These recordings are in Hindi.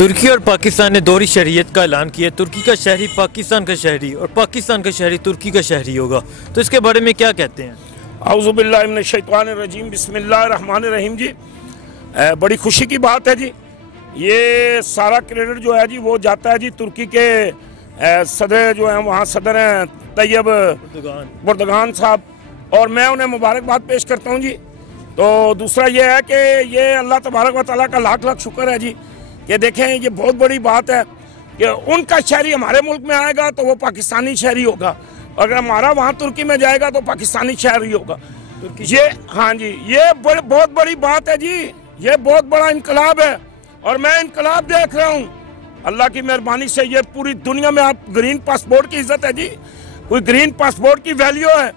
तुर्की और पाकिस्तान ने दोहरी शरीयत का ऐलान किया। तुर्की का शहरी पाकिस्तान का शहरी और पाकिस्तान का शहरी तुर्की का शहरी होगा, तो इसके बारे में क्या कहते हैं? औज़ुबिल्लाहि मिनश्शैतानिर्रजीम, बिस्मिल्लाहिर्रहमानिर्रहीम जी। बड़ी खुशी की बात है जी। ये सारा क्रेडिट जो है जी वो जाता है जी तुर्की के सदर जो हैं, वहाँ सदर हैं तैयब एर्दोगान साहब, और मैं उन्हें मुबारकबाद पेश करता हूँ जी। तो दूसरा ये है कि ये अल्लाह तबारक व तआला का लाख लाख शुक्र है जी कि देखें, ये बहुत बड़ी बात है कि उनका शहरी हमारे मुल्क में आएगा तो वो पाकिस्तानी शहरी होगा, अगर हमारा वहाँ तुर्की में जाएगा तो पाकिस्तानी शहरी होगा। ये हाँ जी, ये बहुत बड़ी बात है जी। ये बहुत बड़ा इनकलाब है और मैं इनकलाब देख रहा हूँ। अल्लाह की मेहरबानी से ये पूरी दुनिया में आप ग्रीन पासपोर्ट की इज्जत है जी। कोई ग्रीन पासपोर्ट की वैल्यू है।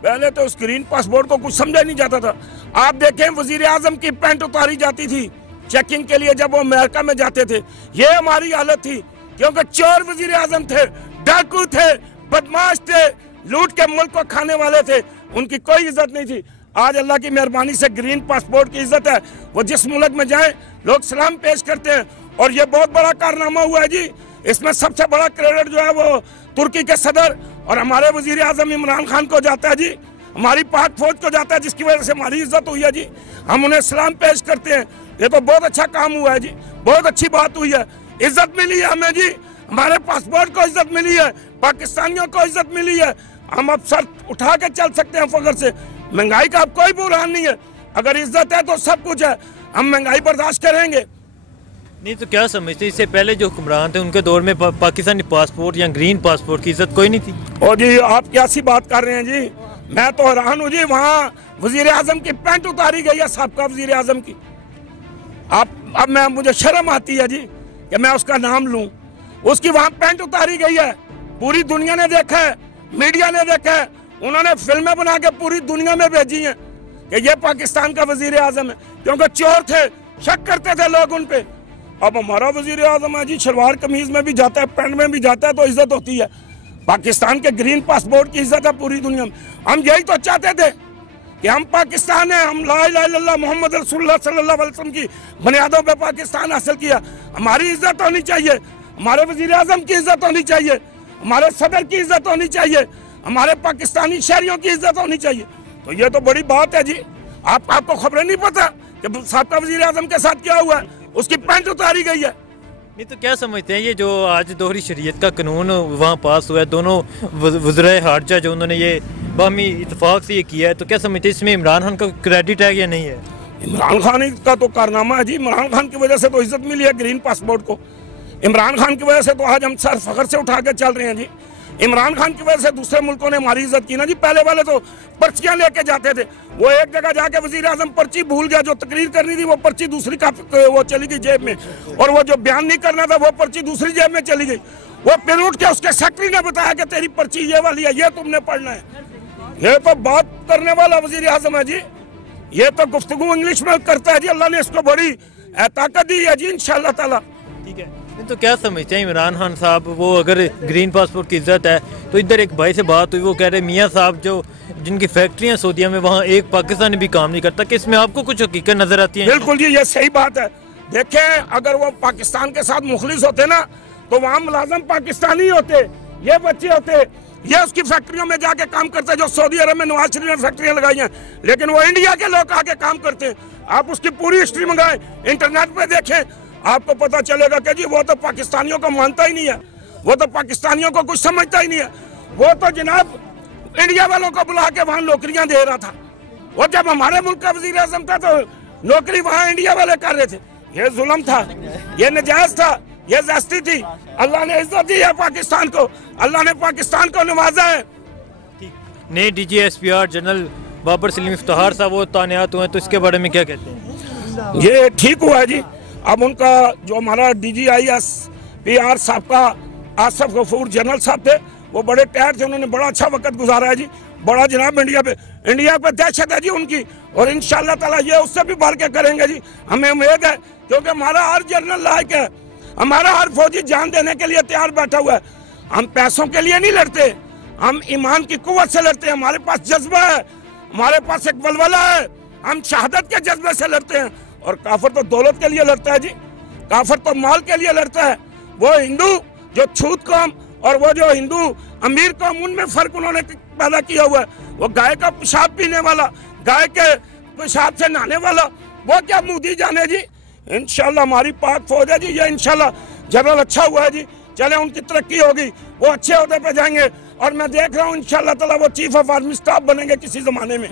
पहले तो उस ग्रीन पासपोर्ट को कुछ समझा नहीं जाता था। आप देखें, वजीर आजम की पैंट उतारी जाती थी चेकिंग के लिए जब वो अमेरिका में जाते थे। ये हमारी हालत थी क्योंकि चोर वजीर आजम थे, डाकू थे, बदमाश थे, लूट के मुल्क को खाने वाले थे, उनकी कोई इज्जत नहीं थी। आज अल्लाह की मेहरबानी से ग्रीन पासपोर्ट की इज्जत है। वो जिस मुल्क में जाएं लोग सलाम पेश करते हैं और ये बहुत बड़ा कारनामा हुआ है जी। इसमें सबसे बड़ा क्रेडिट जो है वो तुर्की के सदर और हमारे वजीर आजम इमरान खान को जाता है जी, हमारी पाक फौज को जाता है, जिसकी वजह से हमारी इज्जत हुई है जी। हम उन्हें सलाम पेश करते हैं। ये तो बहुत अच्छा काम हुआ है जी, बहुत अच्छी बात हुई है। इज्जत मिली है हमें जी, हमारे पासपोर्ट को इज्जत मिली है, पाकिस्तानियों को इज्जत मिली है। हम अब सर उठा के चल सकते हैं फख्र से। महंगाई का अब कोई बुरहान नहीं है। अगर इज्जत है तो सब कुछ है। हम महंगाई बर्दाश्त करेंगे नहीं तो क्या समझते, इससे पहले जो हुक्मरान थे उनके दौर में पाकिस्तानी पासपोर्ट या ग्रीन पासपोर्ट की इज्जत कोई नहीं थी। और जी आप क्या सी बात कर रहे हैं जी, मैं तो हैरान हूँ जी। वहाँ वजीर आजम की पैंट उतारी गई है, साहब का वजीर आजम की। अब मुझे शर्म आती है जी कि मैं उसका नाम लूं। उसकी वहाँ पैंट उतारी गई है, पूरी दुनिया ने देखा है, मीडिया ने देखा है, उन्होंने फिल्में बना के पूरी दुनिया में भेजी हैं कि ये पाकिस्तान का वजीर आजम है, क्योंकि चोर थे, शक करते थे लोग उन पे। अब हमारा वजीर आजम है जी, शलवार कमीज में भी जाता है, पैंट में भी जाता है, तो इज्जत होती है। पाकिस्तान के ग्रीन पासपोर्ट की इज्जत है पूरी दुनिया में। हम यही तो चाहते थे कि हम पाकिस्तान है, हम ला इलाहा इल्लल्लाह मुहम्मद रसूलुल्लाह सल्लल्लाहु अलैहि वसल्लम की बुनियादों पे पाकिस्तान हासिल किया। हमारी इज्जत होनी चाहिए, हमारे वजीर आजम की इज्जत होनी चाहिए, हमारे सदर की इज्जत होनी चाहिए, हमारे पाकिस्तानी शहरियों की इज्जत होनी चाहिए। तो ये तो बड़ी बात है जी। आपको खबरें नहीं पता कि साबका वजीर आजम के साथ क्या हुआ, उसकी पैंट उतारी गई है। नहीं तो क्या समझते हैं, ये जो आज दोहरी शरीयत का कानून वहाँ पास हुआ है, दोनों वज़राए खारजा जो उन्होंने ये बाहमी इत्तेफाक से ये किया है, तो क्या समझते हैं इसमें इमरान खान का क्रेडिट है या नहीं है? इमरान खान का तो कारनामा है जी। इमरान खान की वजह से तो इज्जत मिली है ग्रीन पासपोर्ट को। इमरान खान की वजह से तो आज हम सर फख्र से उठा के चल रहे हैं जी। इमरान खान की वजह से दूसरे मुल्कों ने हमारी इज्जत की ना जी। पहले वाले तो पर्चियां लेके जाते थे, वो एक जगह जाके वजीर आजम पर्ची भूल गया, जो तकरीर करनी थी वो पर्ची दूसरी का वो चली गई जेब में, और वो जो बयान नहीं करना था वो पर्ची दूसरी जेब में चली गई। वो फिर उठ के उसके सेक्रेटरी ने बताया कि तेरी पर्ची ये वाली है, ये तुमने पढ़ना है। ये तो बात करने वाला वजीर आजम है जी। ये तो गुफ्तगू इंग्लिश में करता है जी। अल्लाह ने इसको बड़ी ताकत दी है जी, इंशाअल्लाह ताला। ठीक है, तो क्या समझते हैं इमरान खान साहब, वो अगर ग्रीन पासपोर्ट की इज्जत है तो इधर एक भाई से बात हुई, वो कह रहे मियाँ साहब जो जिनकी फैक्ट्रियाँ सऊदीया में, वहाँ एक पाकिस्तानी भी काम नहीं करता, कि इसमें आपको कुछ हकीकत नजर आती है? बिल्कुल जी, ये सही बात है। देखें, अगर वो पाकिस्तान के साथ मुखलिस होते ना तो वहाँ मुलाजम पाकिस्तानी होते, ये बच्चे होते, ये उसकी फैक्ट्रियों में जाके काम करते जो सऊदी अरब में नवाज शरीफ ने फैक्ट्रियाँ लगाई हैं, लेकिन वो इंडिया के लोग आके काम करते हैं। आप उसकी पूरी हिस्ट्री मंगाएं, इंटरनेट पे देखें, आपको पता चलेगा कि जी वो तो पाकिस्तानियों को मानता ही नहीं है, वो तो पाकिस्तानियों को कुछ समझता ही नहीं है। वो तो जनाब इंडिया वालों को बुला के वहाँ नौकरियां दे रहा था। वो जब हमारे मुल्क का वजीर आजम था तो नौकरी वहाँ इंडिया वाले कर रहे थे। ये जुल्म था, ये नजायज था, ये ज़्यादती थी। अल्लाह ने इज्जत दी है पाकिस्तान को, अल्लाह ने पाकिस्तान को नवाजा है। नए DGSPR जनरल बाबर सलीम इफ्तिखार साहब वो तानियात हुए, तो इसके बारे में क्या कहते हैं? ये ठीक हुआ है जी। अब उनका जो हमारा DGISPR साहब का आसफ गफूर जनरल साहब थे, वो बड़े टायर थे, उन्होंने बड़ा अच्छा वक्त गुजारा है जी। बड़ा जनाब इंडिया पे दहशत है जी उनकी, और इंशाअल्लाह ताला ये उससे भी बढ़ के करेंगे जी। हमें उम्मीद है, क्योंकि हमारा हर जनरल लायक है, हमारा हर फौजी जान देने के लिए तैयार बैठा हुआ है। हम पैसों के लिए नहीं लड़ते, हम ईमान की कुव्वत से लड़ते हैं। हमारे पास जज्बा है, हमारे पास एक वलवला है, हम शहादत के जज्बे से लड़ते हैं। और काफिर तो दौलत के लिए लड़ता है जी। काफिर तो माल के लिए लड़ता है, वो हिंदू जो छूत कौम और वो जो हिंदू अमीर कौम, उनमें फर्क उन्होंने पैदा किया हुआ है। वो गाय का पेशाब पीने वाला, गाय के पेशाब से नहाने वाला, वो क्या मोदी जाने जी। इंशाल्लाह हमारी पाक फौज है जी, ये इंशाल्लाह जनरल अच्छा हुआ है जी, चले उनकी तरक्की होगी, वो अच्छे ओहदे पे जाएंगे और मैं देख रहा हूँ इंशाल्लाह ताला वो चीफ ऑफ आर्मी स्टाफ बनेंगे किसी ज़माने में।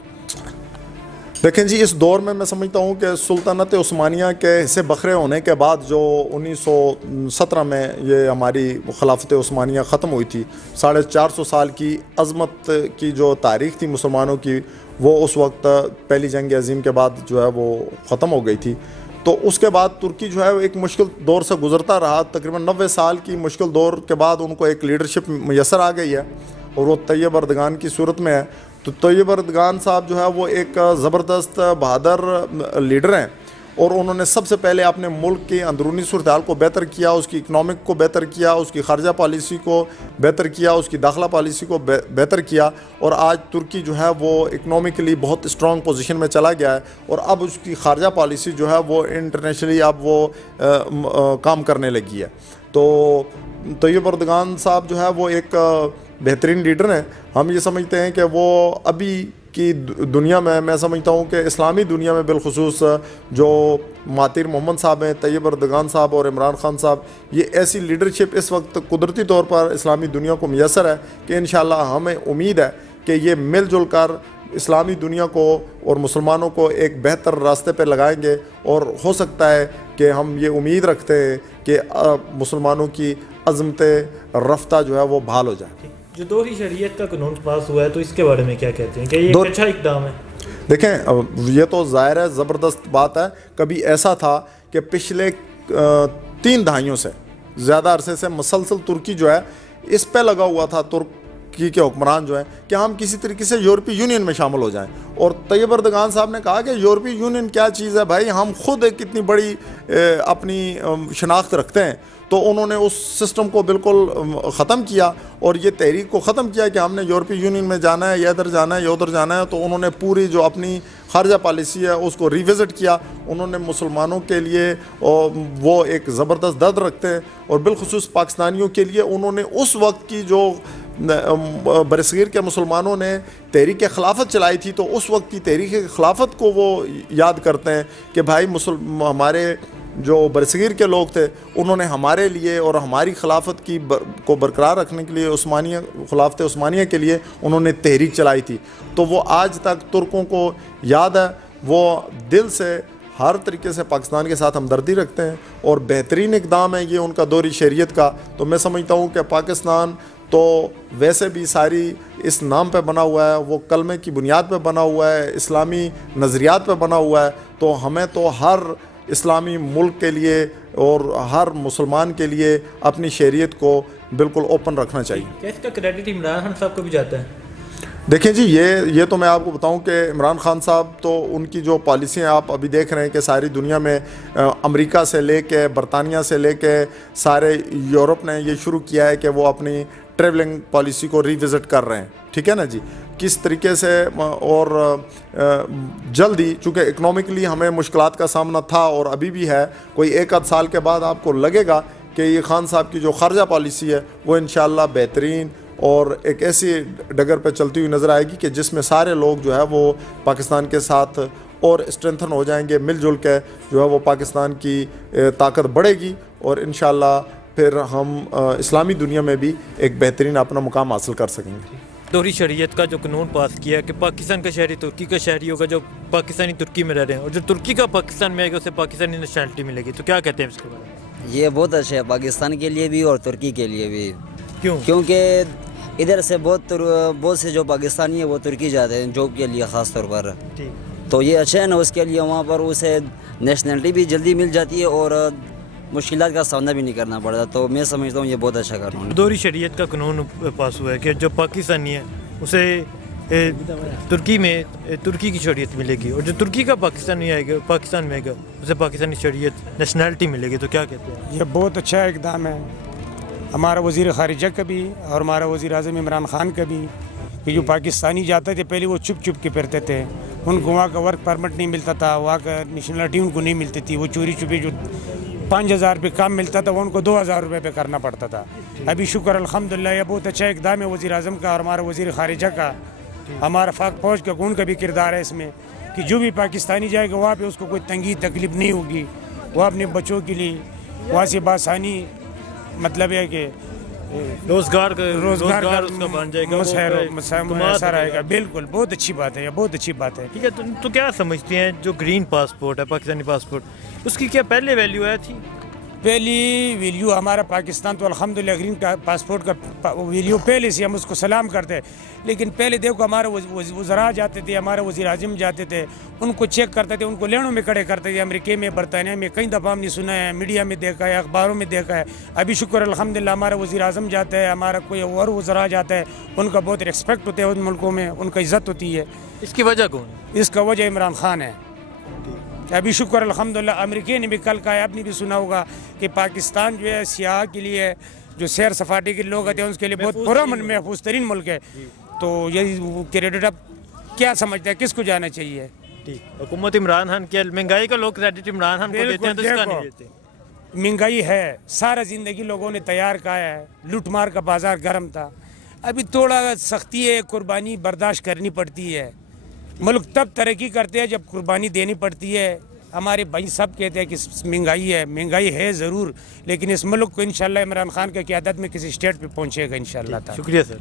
देखें जी, इस दौर में मैं समझता हूँ कि सुल्तानत उस्मानिया के हिस्से बखरे होने के बाद जो 1917 में ये हमारी खिलाफत उस्मानिया ख़त्म हुई थी, 450 साल की अज़मत की जो तारीख़ थी मुसलमानों की, वो उस वक्त पहली जंग अज़ीम के बाद जो है वो ख़त्म हो गई थी। तो उसके बाद तुर्की जो है एक मुश्किल दौर से गुज़रता रहा। तकरीबन 90 साल की मुश्किल दौर के बाद उनको एक लीडरशिप मैसर आ गई है और वो तैयब अर्दगान की सूरत में है। तो तैयब अर्दगान साहब जो है वो एक ज़बरदस्त बहादुर लीडर हैं और उन्होंने सबसे पहले अपने मुल्क की अंदरूनी सूरत हाल को बेहतर किया, उसकी इकनॉमिक को बेहतर किया, उसकी खारजा पॉलिसी को बेहतर किया, उसकी दाखिला पॉलिसी को बेहतर किया और आज तुर्की जो है वो इकनॉमिकली बहुत स्ट्रॉन्ग पोजीशन में चला गया है और अब उसकी खारजा पॉलिसी जो है वो इंटरनेशनली अब वो काम करने लगी है। तो तैयब अर्दगान साहब जो है वो एक बेहतरीन लीडर हैं। हम ये समझते हैं कि वो अभी की दुनिया में, मैं समझता हूँ कि इस्लामी दुनिया में बिलखुसूस जो मातिर मोहम्मद साहब हैं, तैयब अर्दगान साहब और इमरान खान साहब, ये ऐसी लीडरशिप इस वक्त कुदरती तौर पर इस्लामी दुनिया को मैसर है कि इंशाअल्लाह हमें उम्मीद है कि ये मिलजुल कर इस्लामी दुनिया को और मुसलमानों को एक बेहतर रास्ते पर लगाएंगे और हो सकता है कि हम ये उम्मीद रखते हैं कि मुसलमानों की अज़मत रफ्ता जो है वो बहाल हो जाए। जो दोहरी शरीयत का कानून पास हुआ है तो इसके बारे में क्या कहते हैं, क्या ये अच्छा इक़दाम है? देखें, ये तो ज़ाहिर है ज़बरदस्त बात है। कभी ऐसा था कि पिछले 3 दहाइयों से ज़्यादा अरसे से मुसलसल तुर्की जो है इस पे लगा हुआ था, तुर्की के हुक्मरान जो है, कि हम किसी तरीके से यूरोपीय यूनियन में शामिल हो जाएं। और तैयब अर्दगान साहब ने कहा कि यूरोपीय यूनियन क्या चीज़ है भाई, हम खुद एक इतनी बड़ी अपनी शनाख्त रखते हैं। तो उन्होंने उस सिस्टम को बिल्कुल ख़त्म किया और ये तहरीक को ख़त्म किया कि हमने यूरोपीय यूनियन में जाना है, या इधर जाना है या उधर जाना है। तो उन्होंने पूरी जो अपनी खारजा पॉलिसी है उसको रिविज़िट किया। उन्होंने मुसलमानों के लिए वो एक ज़बरदस्त दर्द रखते हैं और बिलखुसूस पाकिस्तानियों के लिए उन्होंने उस वक्त की जो बरसगीर के मुसलमानों ने तहरीक खिलाफत चलाई थी, तो उस वक्त की तहरीक खिलाफत को वो याद करते हैं कि भाई हमारे जो बरसगीर के लोग थे उन्होंने हमारे लिए और हमारी खिलाफत की को बरकरार रखने के लिए उस्मानिया खिलाफत उस्मानिया के लिए उन्होंने तहरीक चलाई थी। तो वो आज तक तुर्कों को याद है, वो दिल से हर तरीके से पाकिस्तान के साथ हमदर्दी रखते हैं और बेहतरीन इक़दाम है ये उनका दोहरी शरीयत का। तो मैं समझता हूँ कि पाकिस्तान तो वैसे भी सारी इस नाम पे बना हुआ है, वो कलमे की बुनियाद पे बना हुआ है, इस्लामी नज़रियात पे बना हुआ है। तो हमें तो हर इस्लामी मुल्क के लिए और हर मुसलमान के लिए अपनी शरीयत को बिल्कुल ओपन रखना चाहिए। क्या इसका क्रेडिट इमरान खान साहब को भी जाता है? देखिए जी, ये तो मैं आपको बताऊं कि इमरान खान साहब तो उनकी जो पॉलिसियाँ आप अभी देख रहे हैं कि सारी दुनिया में अमेरिका से लेके बरतानिया से लेके सारे यूरोप ने ये शुरू किया है कि वो अपनी ट्रैवलिंग पॉलिसी को रिविज़िट कर रहे हैं। ठीक है ना जी, किस तरीके से और जल्दी, चूँकि इकनॉमिकली हमें मुश्किलात का सामना था और अभी भी है, कोई 1 आध साल के बाद आपको लगेगा कि ये खान साहब की जो खारजा पॉलिसी है वो इंशाअल्लाह बेहतरीन और एक ऐसी डगर पे चलती हुई नज़र आएगी कि जिसमें सारे लोग जो है वो पाकिस्तान के साथ और स्ट्रेंथन हो जाएंगे, मिलजुल के जो है वो पाकिस्तान की ताकत बढ़ेगी और इंशाअल्लाह फिर हम इस्लामी दुनिया में भी एक बेहतरीन अपना मुकाम हासिल कर सकेंगे। दोहरी शरीयत का जो कानून पास किया कि पाकिस्तान का शहरी तुर्की का शहरी होगा, जो पाकिस्तानी तुर्की में रह रहे हैं, और जो तुर्की का पाकिस्तान में आएगा उसे पाकिस्तानी नेशनलिटी मिलेगी, तो क्या कहते हैं इसके बारे में? ये बहुत अच्छा है पाकिस्तान के लिए भी और तुर्की के लिए भी। क्यों? क्योंकि इधर से बहुत से जो पाकिस्तानी है वो तुर्की जाते हैं जॉब के लिए ख़ास तौर पर। तो ये अच्छा है ना, उसके लिए वहाँ पर उसे नेशनलिटी भी जल्दी मिल जाती है और मुश्किलात का सामना भी नहीं करना पड़ता। तो मैं समझता हूँ ये बहुत अच्छा कानून है। दोहरी शरीयत का कानून पास हुआ है कि जो पाकिस्तानी है उसे तुर्की में तुर्की की शरीयत मिलेगी और जो तुर्की का पाकिस्तानी आएगा पाकिस्तान में आएगा उसे पाकिस्तानी शरीयत नेशनलिटी मिलेगी, तो क्या कहते हैं? ये बहुत अच्छा इक़दाम है हमारा वज़ीर ख़ारिजा का भी और हमारा वज़ीर आज़म इमरान ख़ान का भी, कि जो पाकिस्तानी जाते थे पहले वो चुप चुप के फिरते थे, उनको वहाँ का वर्क परमिट नहीं मिलता था, वहाँ का नेशनलिटी उनको नहीं मिलती थी, वो चोरी छुपे जो 5,000 रुपये काम मिलता था वो उनको 2,000 रुपये पे करना पड़ता था। अभी शुक्र अल्हम्दुलिल्लाह ये बहुत अच्छा इक़दाम है वज़ीर आज़म का और हमारा वज़ीर ख़ारिजा का, हमारा फाक फौज का उनका भी किरदार है इसमें कि जो भी पाकिस्तानी जाएगा वहाँ पे उसको कोई तंगी तकलीफ नहीं होगी। वो अपने बच्चों के लिए वहाँ से बासानी मतलब है कि रोजगार उसका बन जाएगा, मसला रहेगा। बिल्कुल बहुत अच्छी बात है, ये बहुत अच्छी बात है। ठीक है। तो क्या समझते हैं जो ग्रीन पासपोर्ट है, पाकिस्तानी पासपोर्ट, उसकी क्या पहले वैल्यू है थी? पहली वैल्यू हमारा पाकिस्तान तो अल्हम्दुलिल्लाह ग्रीन का पासपोर्ट का वैल्यू पहले से हम उसको सलाम करते हैं। लेकिन पहले देखो हमारे वज़रा जाते थे, हमारे वज़ीर आज़म जाते थे, उनको चेक करते थे, उनको लेनों में खड़े करते थे। अमेरिका में, बरतानिया में कई दफ़ा हमने सुना है, मीडिया में देखा है, अखबारों में देखा है। अभी शुक्र अल्हम्दुलिल्लाह हमारा वज़ीर आज़म जाता है, हमारा कोई और वज़रा जाता है, उनका बहुत रिस्पेक्ट होता है उन मुल्कों में, उनका इज़्ज़त होती है। इसकी वजह कौन है? इसका वजह इमरान खान है। अभी शुक्र अल्हम्दुलिल्लाह अमेरिका ने भी कल कहा है, आपने भी सुना होगा कि पाकिस्तान जो है सियाह के लिए, जो सैर सपाटे के लोग आते हैं उसके लिए बहुत पुरअमन महफूज तरीन मुल्क है। तो यही क्रेडिट अब क्या समझते हैं किसको जाना चाहिए? हुकूमत इमरान खान की महंगाई का लोग क्रेडिट इमरान खान को देते हैं, तो इसका नहीं देते। महंगाई है, सारा ज़िंदगी लोगों ने तैयार कहा है, लूटमार का बाजार गर्म था। अभी थोड़ा सख्ती है, कुर्बानी बर्दाश्त करनी पड़ती है। मुल्क तब तरक्की करते हैं जब कुर्बानी देनी पड़ती है। हमारे भाई सब कहते हैं कि महंगाई है ज़रूर, लेकिन इस मुल्क को इंशाल्लाह इमरान खान की क़यादत में किसी स्टेट पे पहुँचेगा इंशाल्लाह। शुक्रिया सर।